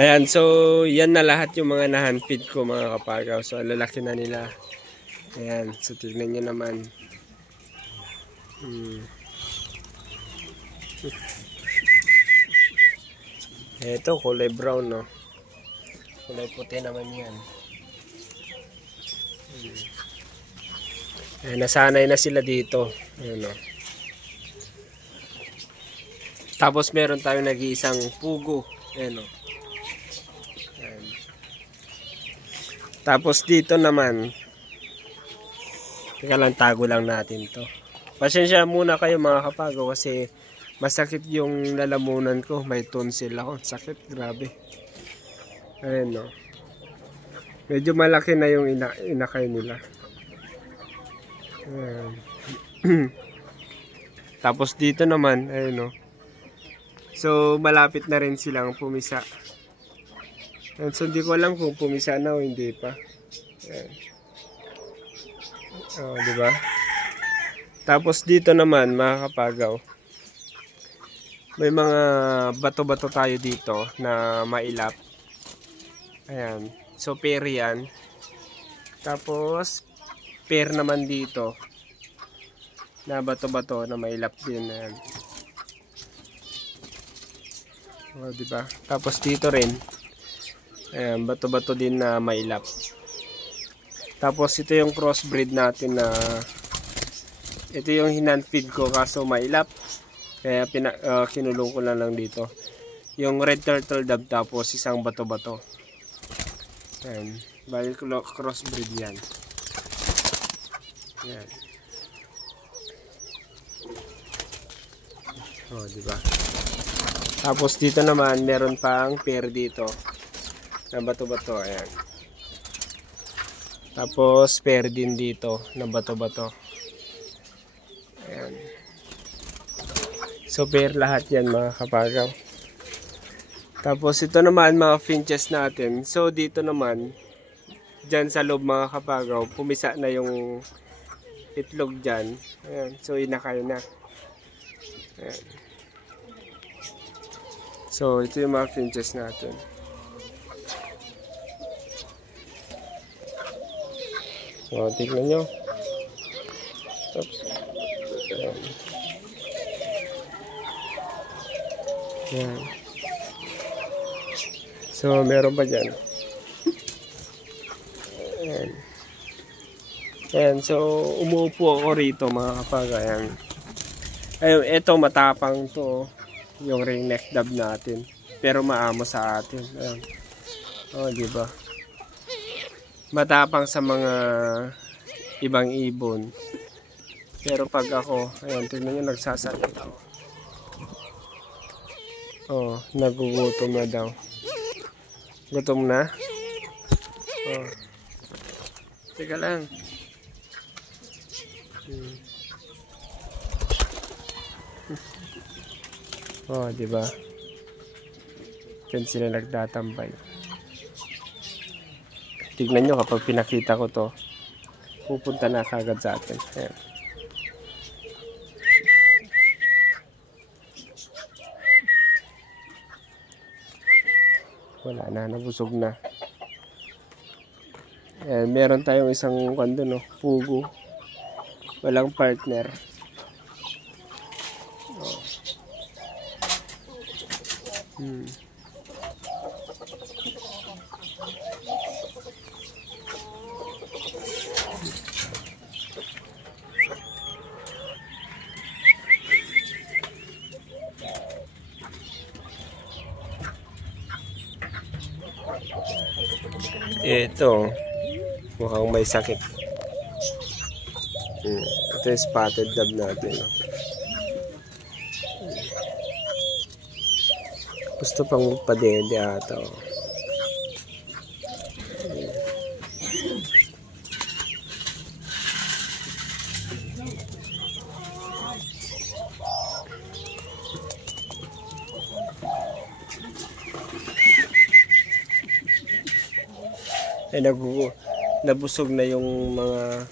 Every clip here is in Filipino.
Ayan, so yan na lahat yung mga na-handfeed ko mga kapagaw. So lalaki na nila. Ayan, so tignan nyo naman. Ito, kulay brown, no? Kulay puti naman yan. Ayan, nasanay na sila dito. Ayan, no? Tapos meron tayong nag-iisang pugo. Ayan, no? Ayan. Tapos dito naman, teka lang, tago lang natin to. Pasensya muna kayo mga kapagaw kasi masakit yung lalamunan ko. May tonsil ako. Sakit, grabe. Ayan, no? Medyo malaki na yung inakay nila. Ayan. Tapos dito naman, ayan, no? So malapit na rin silang pumisa. Ayan, so hindi ko alam kung pumisa na o hindi pa. Ayan. Oh, diba? Tapos dito naman mga kapagaw, may mga bato-bato tayo dito na mailap. Ayan. So pair yan. Tapos pair naman dito na bato-bato na mailap din. Ayan. O, diba? Tapos dito rin, ayan, bato-bato din na mailap. Tapos ito yung crossbreed natin na ito yung hinand-feed ko kaso mailap. Kaya kinulong ko lang dito. Yung red turtle dove tapos isang bato-bato. Ayan. Bali crossbreed yan. Ayan. O, diba? Tapos dito naman, meron pang pair dito. Na bato-bato, ayan. Tapos pair din dito na bato-bato. Ayan. So pair lahat yan mga kapagaw. Tapos ito naman mga finches natin. So dito naman, dyan sa loob mga kapagaw, pumisa na yung itlog dyan. Ayan. So inakay na. Ayan. So ito yung mga finches natin. So tignan nyo. Oops. Ayan. Ayan. So meron pa dyan. Ayan. Ayan. So umuupo ako rito mga kapagaw. Ayun, ito matapang to. Yung ringneck dove natin. Pero maamo sa atin. Ayan. Oh, diba? Matapang sa mga ibang ibon. Pero pag ako, ayan, tignan nyo, nagsasalita. Oh, nagugutom na daw. Gutom na? Oh. Teka lang. Oh, di ba? Diyan sila nagtatambay. Tignan nyo kapag pinakita ko to, pupunta na kagad sa atin. Ayan. Wala na, nabusog na. Ayan, meron tayong isang kwando, no? Pugo. Walang partner. Oh. Ito, mukhang may sakit. Ito yung spotted dove natin. Gusto pang padede ata. Ay, nabusog na yung mga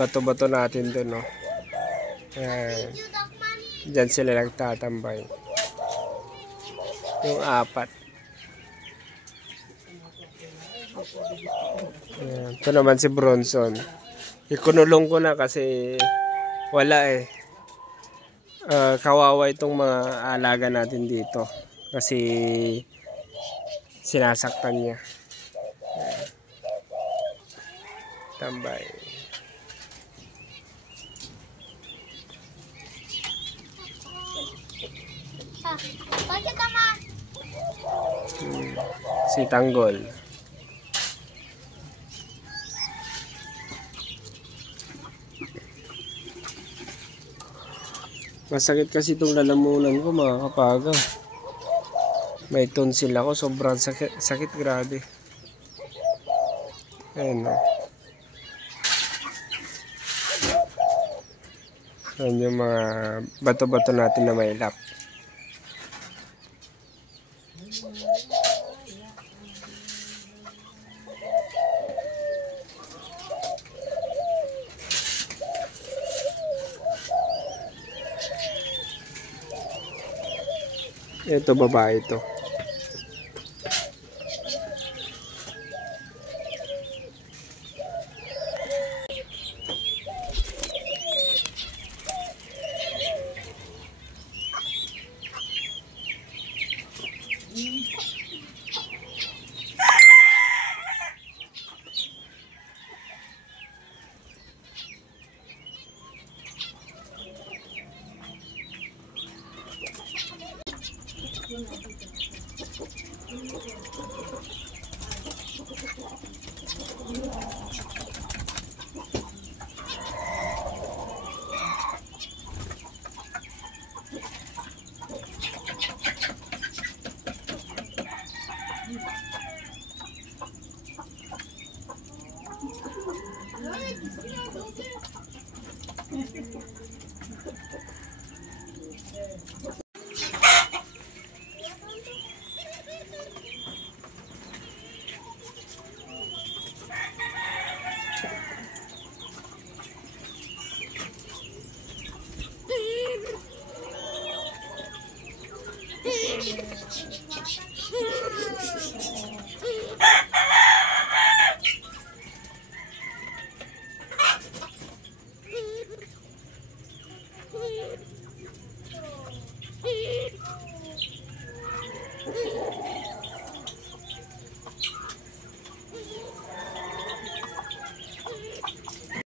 bato-bato natin doon, no? Diyan sila nagtatambay. Yung apat. Ayan. Ito naman si Bronson. Ikunulong ko na kasi wala eh. Kawawa itong mga alaga natin dito. Kasi sinasaktan niya. Ayan. Tambay. Si Tanggol. Masakit kasi itong lalamunan ko mga kapagaw. May tonsil ako, sobrang sakit grabe. Ayan o. Ayan yung mga bato-bato natin na may lap. Ito babae ito.